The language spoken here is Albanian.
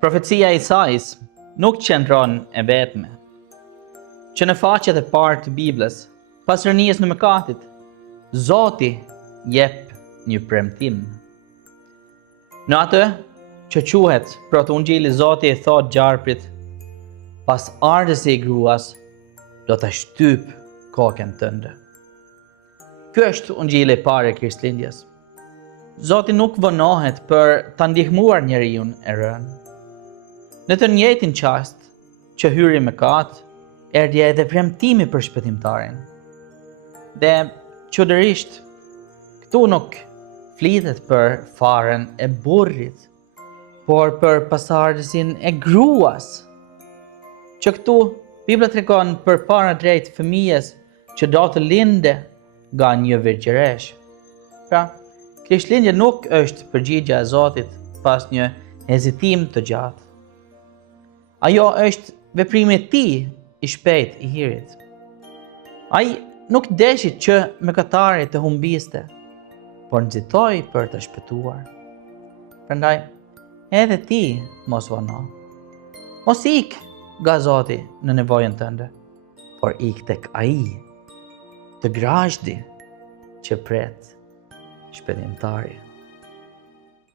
Profecia e Isais nuk qëndron e vetme, që në faqet e parë të Biblës, pas rënies në mëkatit, Zoti jep një premtim. Në atë që quhet protungjili, Zoti i thot gjarprit, pas ardhes e i gruas, do të shtyp kokën tënde. Ky është ungjilli i parë i Krishtlindjes. Zoti nuk vonohet për ta ndihmuar njeriu e rënë. Në të njëjtin qast që hyri në mëkat, erdhi edhe premtimi për shpëtimtarin. Dhe çuditërisht, këtu nuk flitet për faren e burrit, por për pasardhësin e gruas. Që këtu Bibla tregon përpara drejt fëmijës që do të linde nga një virgjëresh. Pra, Krishtlindja nuk është përgjigja e Zotit pas një hezitim të gjatë. Ajo është veprimi i tij i shpejt i hirit. Ai nuk deshi që mëkatari të humbiste, por nxitoi për të shpëtuar. Prandaj, edhe ti mos vono. Mos ik nga Zoti në nevojën tënde, por ik tek ai, të grashti që pret shpëtimtari.